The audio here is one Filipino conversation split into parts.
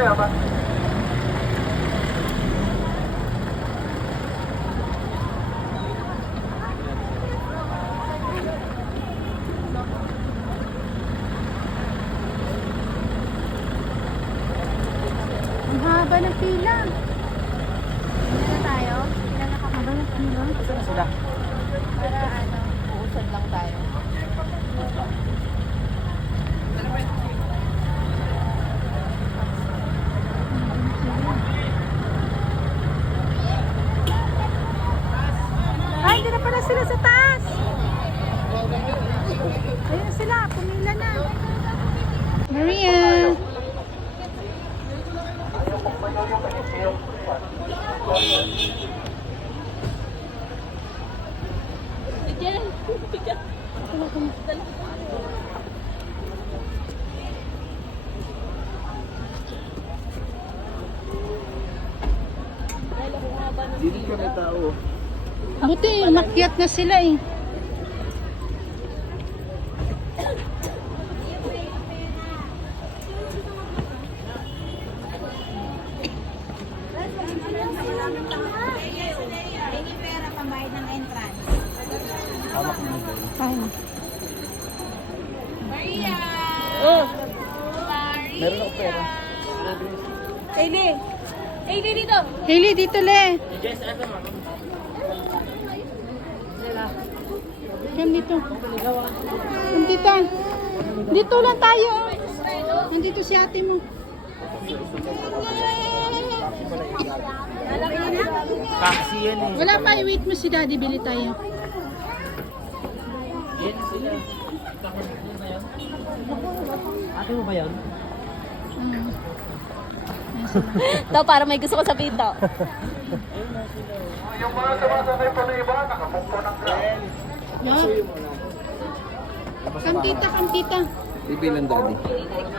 Ang haba ng pila. Pila na tayo? Pila na haba ng pila? Sila. Para uusad lang tayo. Ay, hindi na pala sila sa taas. Ayun na sila, pumila na. Maria. Dito ka may tao. Buti, umakyat na sila eh. Hindi pera pambayad ng entrance. Hawak mo na. Ay. Maria! Oh. Meron ako pera. Hailey! Hailey dito! Hailey, dito le. Come dito. Come dito. Dito lang tayo. Nandito si ate mo. Taxi yan eh. Wala pa, i-wait mo si daddy, bili tayo. Yan sila. Ate mo ba yan? Daw, para may gusto ko sabihin daw. Yung mga sumasakay pa na iba, nakapukpo ng ground. Yup. Come tita, come tita. Bibilang daddy.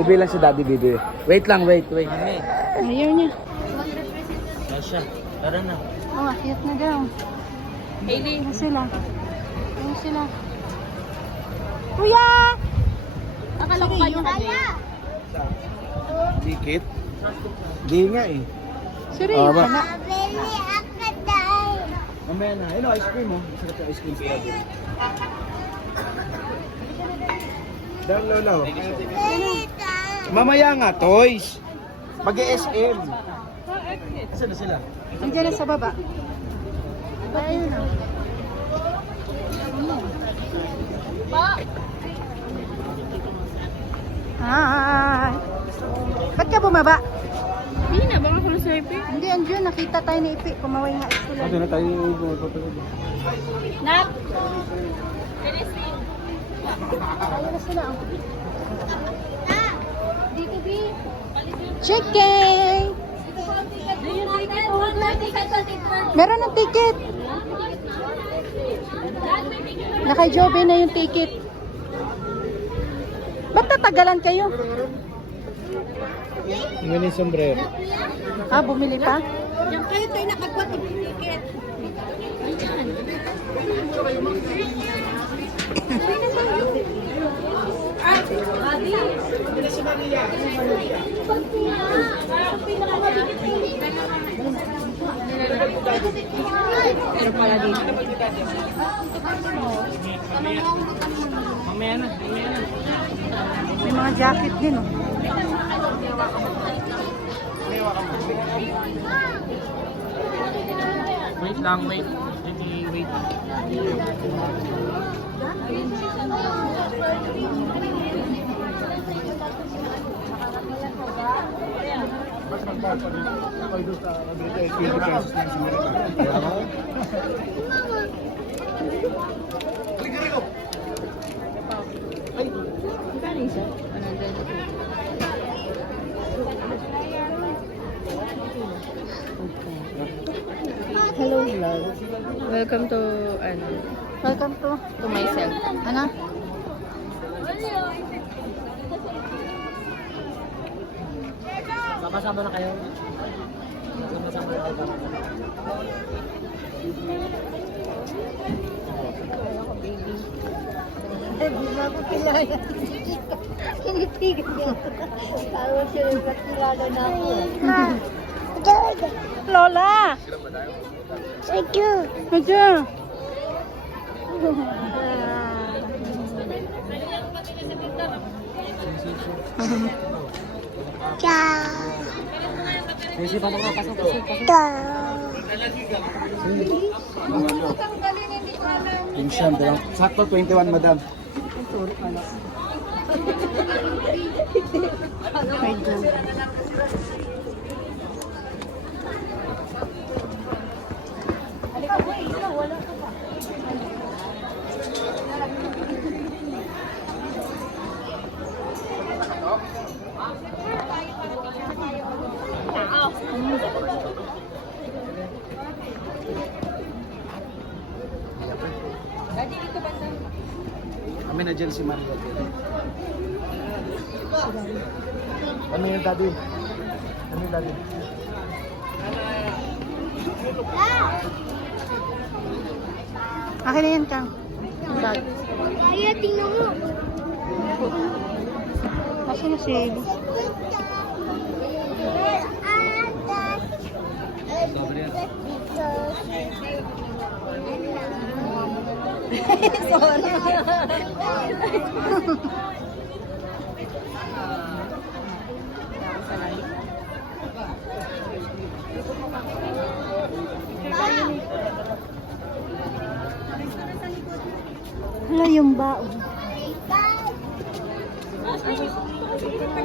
Bibilang si daddy, bibi. Wait lang, wait. Ayaw niya. Asya, tara na. Oh, akyat na daw. Hailey. Ayun sila. Ayun sila. Kuya! Akala ko kayo kaya. Ticket? Di nga eh. Sorry. Ba? Wala. Mamaya na. Hello, ice cream mo. Masarap yung ice cream sa daddy. Dar lolo. Mamaya nga, toys. Mag-SM. Asan na sila? Nandiyan na sa baba. Ayun na. Hi! Ba't ka bumaba? Hindi na, baka ko sa IP. Hindi, andyan. Nakita tayo ni Ipi. Kumaway nga sila. Ito na tayo bumapapagod. Nak! Ayun na sila. Dito, B. Chicken! Meron ng ticket. Naka-Jobe na yung ticket. Ba't tatagalan kayo? Ngayon yung sombrero. Ah, bumili pa? Diyan kayo tayo nakagwa ng ticket. Mamaya na. May mga jacket din, oh. Wait lang, wait. Wait. Hello, vlog. Welcome to, Welcome to myself. Ano? Sama-sama na kayo. Sama-sama na kayo. Hindi na ako kilala. Tinitigan niya. Parang siya yung batilala na ako. Lola! Thank you. Medyo. Ciao. Sisi pa mga pasok. Pinsan, dalang. Sakto 21, madam. Kami na dyan si Maria. Ano yung daddy? Ano yung daddy? Akin na yan, Chang. Bag. Kaya tingnan mo. Kasi na si Ellie. Hala yung baon.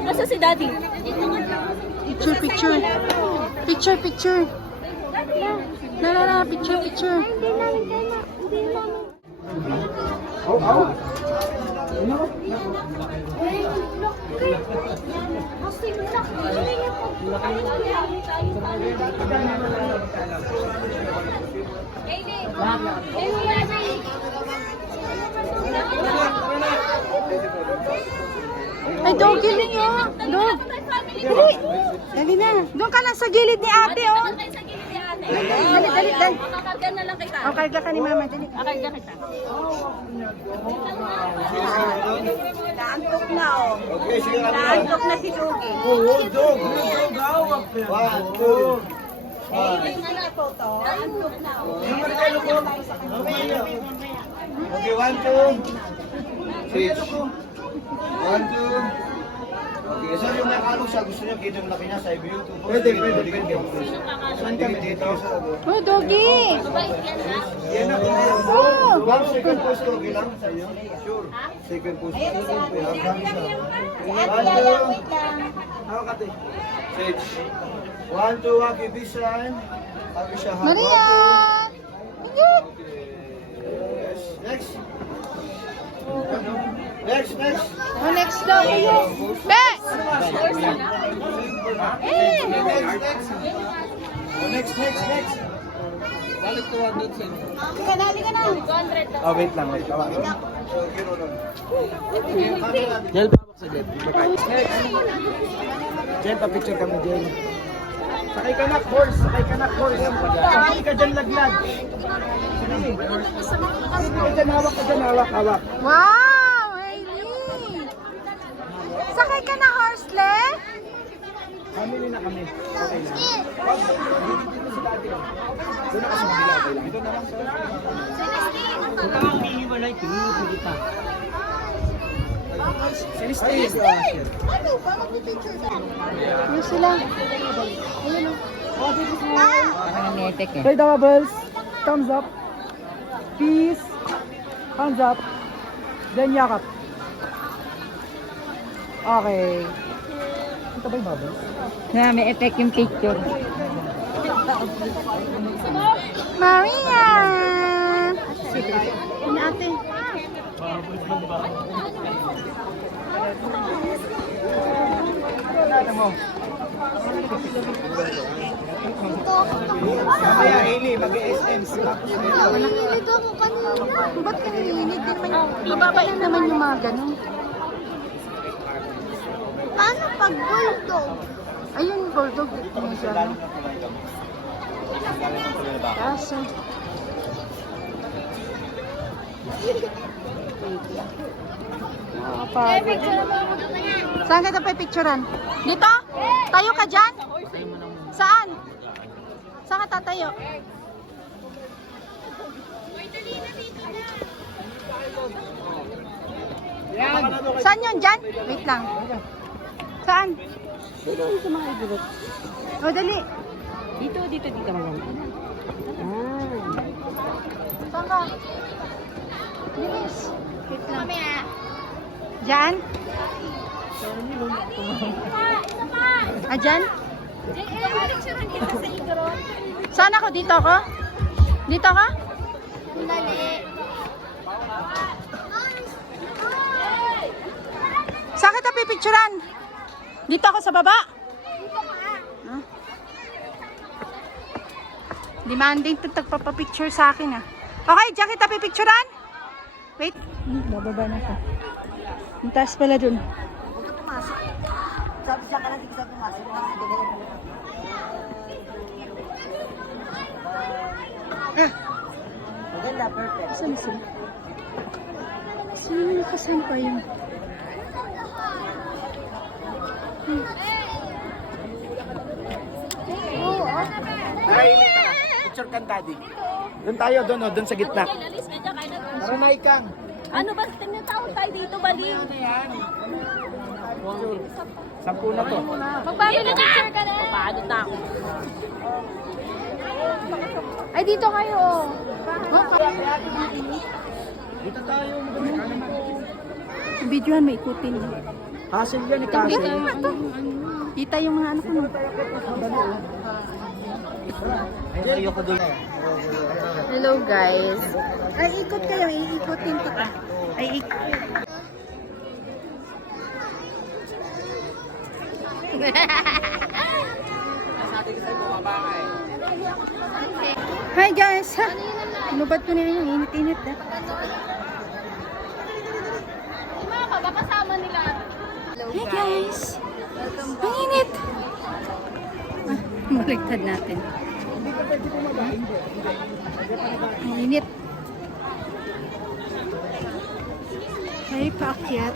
Nasa si Daddy? Picture, picture. Picture, picture. Picture, picture. Ay, dog, giling oh. Dog. Dali. Dali na. Doon ka lang sa gilid ni ate, oh. Dali, dali, dali. Makakargan na lang kita. Oh, karga ka ni mama. Dali. Makakarga kita. Naantok na, oh. Okay, sige na. Naantok na si Dugi. Oo, dog. Gawak. 1, 2. Okay, 1, 2. Switch. 1, 2. Okay, sir, yung nakalong siya, gusto niyo kita yung laki niya sa view. Pwede. Saan kami dito? Oh, Doggy. Yan na po. Oh. Ma'am, second post ko, okay lang sa iyo? Sure. Second post ko. Hanggang siya. 1, 2. Hawak ka, te. Switch. 1, 2, wag ibisan. Hawak siya. Maria. Good. Yes. Next. Next. Oh, next daw kayo. Be! Next. Balik to 100 sa inyo. Kadali ka na. Oh, wait lang. Jel, babak sa Jel. Next. Jel, pa-picture kami, Jel. Sakay ka na, horse. Hindi ka dyan laglag. Sige, hawak ka dyan, hawak. Wow, Hailey. Sakay ka na, Horsley? Family na kami. Okay lang. Dito si Daddy. Doon na kasi mabila. Okay lang. Ito na lang, sir. Kung kang umiiwalay, tingin kita. Celestine. Ano sila? Ayun o. Hey, doubles. Thumbs up. Peace. Hands up. Then yakap. Okay. Ito ba yung bubbles? Na, may effect yung picture. Maria! Ano ate? Mamaya, Hailey, mag-SM. Nangilid ako kanina. Ba't ka nangilid? Mababait naman yung mga ganun. Paano pag bulldog? Ayun, bulldog. Ano siya, no? Kaso. Saan kita pa picturean? Dito? Tayo ka dyan? Saan? Saan ka tatayo? Saan yun dyan? Wait lang. Saan? Sa mga idulot. O, dali. Dito maganda. Saan ka? Bilis. Wait lang. Dyan? Ah, dyan? Saan ako? Dito ako? Dito ka? Saan kita pipicturan? Dito ako sa baba? Huh? Demanding to tagpapapicture sa akin ah. Okay, dyan kita pipicturan? Wait. Bababa na ka. Ang taas pala dun. Sabi siya ka na dito sa pumasok. Maganda, perfect. Saan sila? Sino nakasan pa yun? Picture kan daddy. Doon tayo, doon sa gitna. Para maikang. Ano ba? Tingnan taon tayo dito, bali. Sampu na to. Magpaano na picture ka na? Paano na ako? Ay, dito kayo. Dito tayo. Videohan, may ikutin. Hassle yan, ikasin. Kita yung mga ano ko. Ayoko doon. Hello guys. Ay, ikot kayo. Iikutin kita. Ay, ikot. Hi guys. Ha? Lubad ko na yun. Init-init. Hi guys. Ang init. Ah, baliktad natin. Ang init. Ay, paakyat.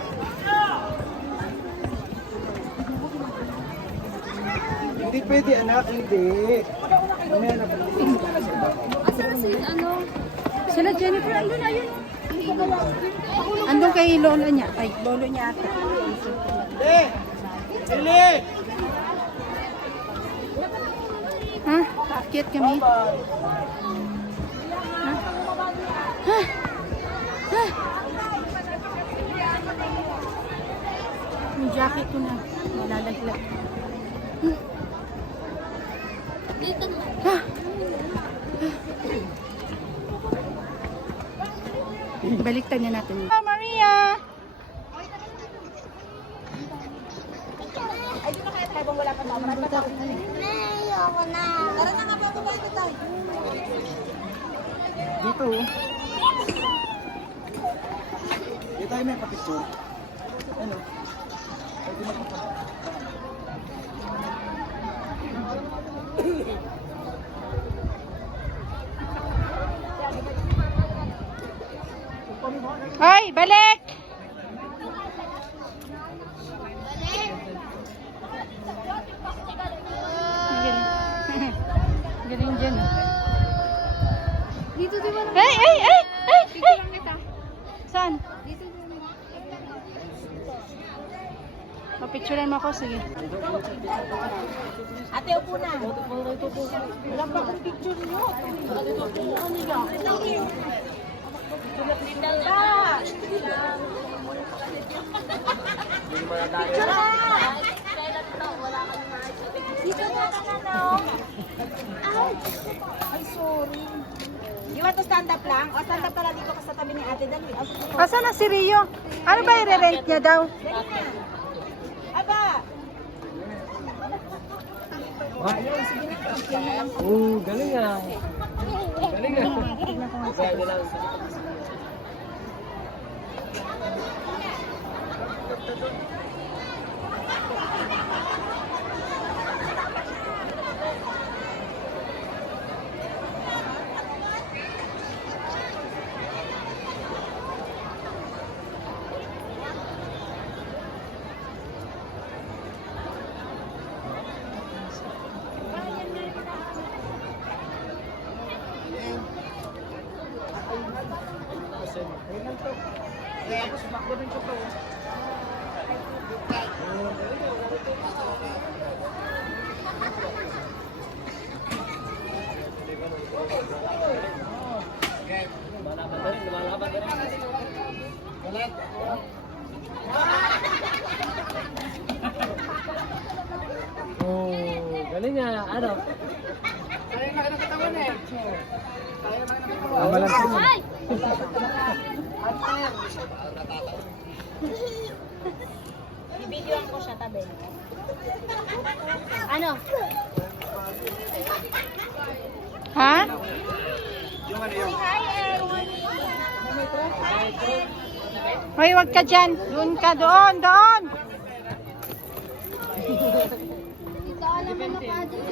Hindi pwede anak, hindi. Sila Jennifer, andun na yun. Andun kay lolo niya. Ay, lolo niya ata. Ili! Ha? Paakyat kami. Ha? Ha? Ha? Yung jacket ko na. Malalaglag. Ha? Baliktad na natin. Oh, Maria! Ay, dito kaya tayo bang wala pa na? Marami pa tayo. Ayoko na. Tara na nga, bababa ito tayo. Dito. Dito tayo may papicture. Ano? Pwede magpapicture. Hoy, balik! Galing dyan. Dito, di ba? Ay, ay, ay! Ay! Ay! Saan? Dito, di ba? Papicturean mo ako, sige. Ate, upo na. Wala pa akong picture nyo. Picture na! Dito na ka Ay, sorry. You want to stand up lang? O stand up ka lang dito ka sa tabi ni ate. Dali. Asan na si Rio? Ano ba i-rent niya daw? Dali na. Aba! Ayun, sige na. Galing ah. Galing ah. Tapos bakbo din ko to. Galing nga, ano? Amalan ko. Bibidyoan ko siya tabi. Ano? Ha? Yung ano yung Hi, everyone. Hoy, wag ka dyan. Doon ka, doon, doon. Ito alam mo pa dito.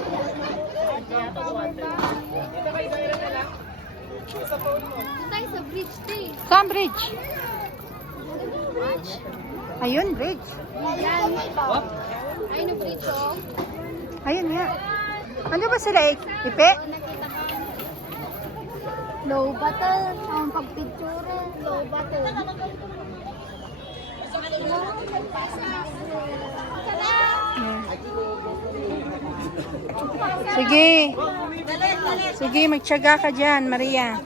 Ito tayo sa bridge day. Saan bridge? Ayun, bridge. Yan. Ayun yung bridge, oh. Ayun nga. Ano ba sila? Ipe? Low battle. Ang pagpicture. Low battle. Sige. Sige, magtiyaga ka dyan, Maria.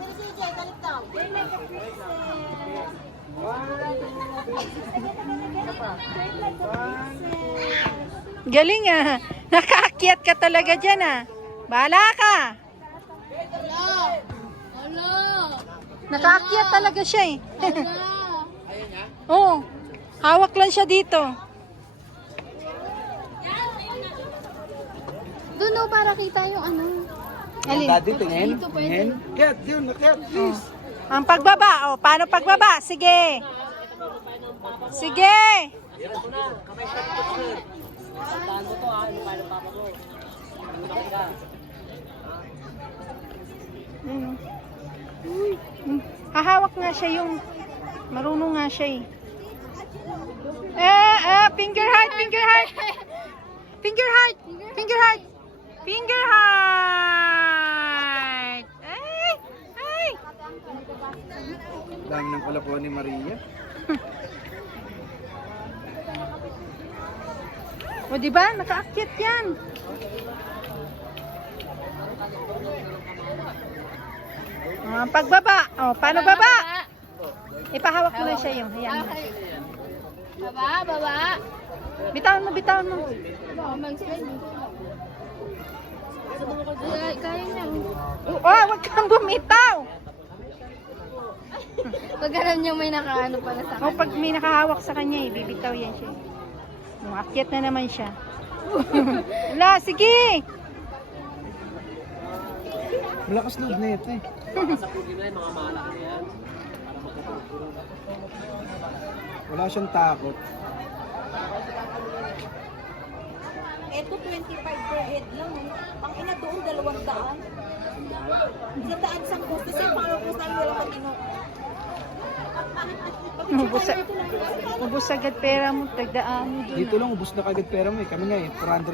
Galing ah. Nakaakyat ka talaga dyan ah. Bahala ka. Nakaakyat talaga siya eh. Oo. Hawak lang siya dito. Doon o, para kita yung ano. Alin? daddy tingin. Tingin. Kaya, yun, kaya, please. Ang pagbaba. O, paano pagbaba? Sige. Sige. Ayun. Hahawak nga siya yung marunong nga siya eh. Finger heart, finger heart. Finger heart, finger heart. Finger heart. Ay, ay. Dami ng kalapuan ni Maria. O di ba? Nakaakyat 'yan. Pagbaba. O, paano baba? Ipahawak mo na siya yung. Ayan. Baba, baba. Bitawan mo, bitawan mo. Mag-slide. Kaya niya. Oh, wag kang bumitaw. Pag alam niya may nakaano pala sa O, pag may nakahawak sa kanya, bibitaw yan siya. Akyat na naman siya. Wala, sige. Malakas loob na ito eh. Wala siyang takot. Ito 25 per head lang. Ang ina doon 200. 100 sang gusto siya para po sa iyo lang ino. Ubus agad pera mo, tagdaan mo dun. Dito lang, ubus na kagad pera mo eh. Kami nga eh, 400.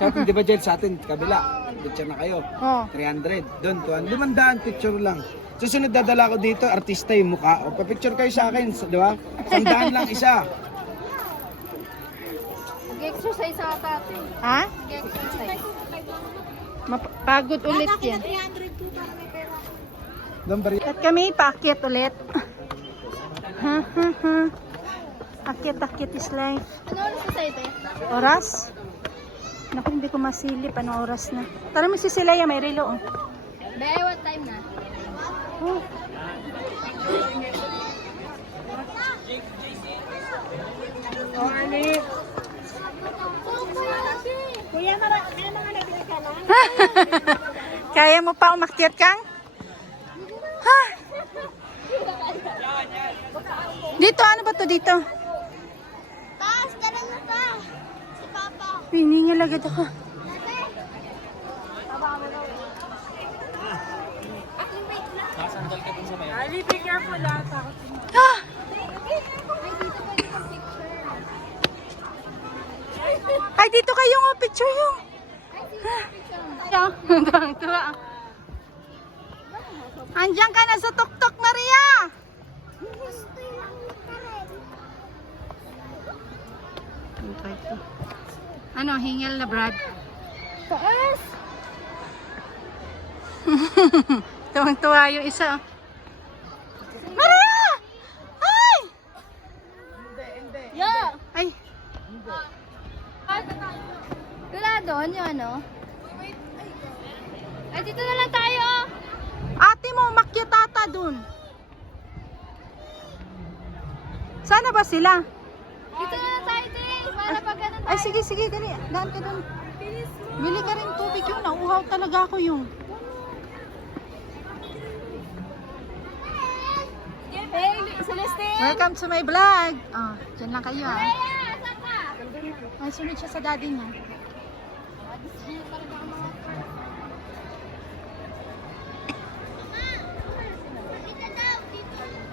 Sa atin, di ba Jel, sa atin, kabila. Picture na kayo. Oh. 300. Doon, 200. 500 picture lang. Susunod dadala ko dito, artista yung mukha. O, pa-picture kayo sa akin, di ba? 100 lang isa. Mag-exercise sa ate. Ha? Mag-exercise. Pagod ulit yan. 300 po para may pera. Doon ba rin? At kami, paakyat ulit. Akyat-akyat is life. Ano oras sa ito? Oras? Naku, hindi ko masilip. Anong oras na? Tara mo si Silaya, may relo. Oh. Be, what time na? Oh. Kuya, may mga nabili ka na? Kaya mo pa umakyat kang? Ha? Dito, ano ba to dito? Taas, tara na ta. Si Papa. Piningal agad ako. Ah! Ay, dito kayo nga, picture yung. Tuwa. Andiyan ka na sa tuktok, Maria! Okay to. Ano, hingal na Brad? Taas! Tuwang-tuwa yung isa. Maria! Ay! Yo! Ay, Wala doon yung ano? Ay, dito na lang tayo! ate mo, makyatata dun. Sana ba sila? Dito na lang tayo, Tay! Para pag ano Ay, sige, sige, dali. Daan ka dun. Bili ka rin tubig yung nauuhaw talaga ako yung. Hey, Celeste! Welcome to my vlog. Oh, dyan lang kayo ah. Kaya, saan ka? Ay, sunod siya sa daddy niya.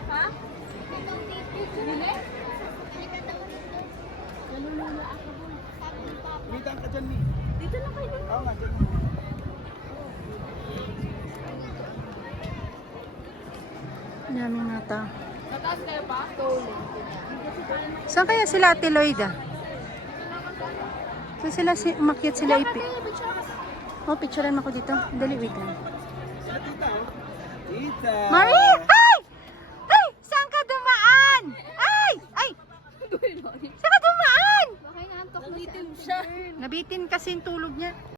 Ha? Umitan ka dyan, Mi. Dito lang kayo. Oo nga, dyan. Daming mata. Mataas kayo pa? Saan kaya sila Ate Lloyd ah? Saan sila umakyat sila ipi? Oh, picturean mo ako dito. Dali, wait lang. Tita! Marie! Ay! Ay! Saan ka dumaan? Ay! Ay! Saan ka dumaan? Baka inaantok na siya. Nabitin kasi yung tulog niya.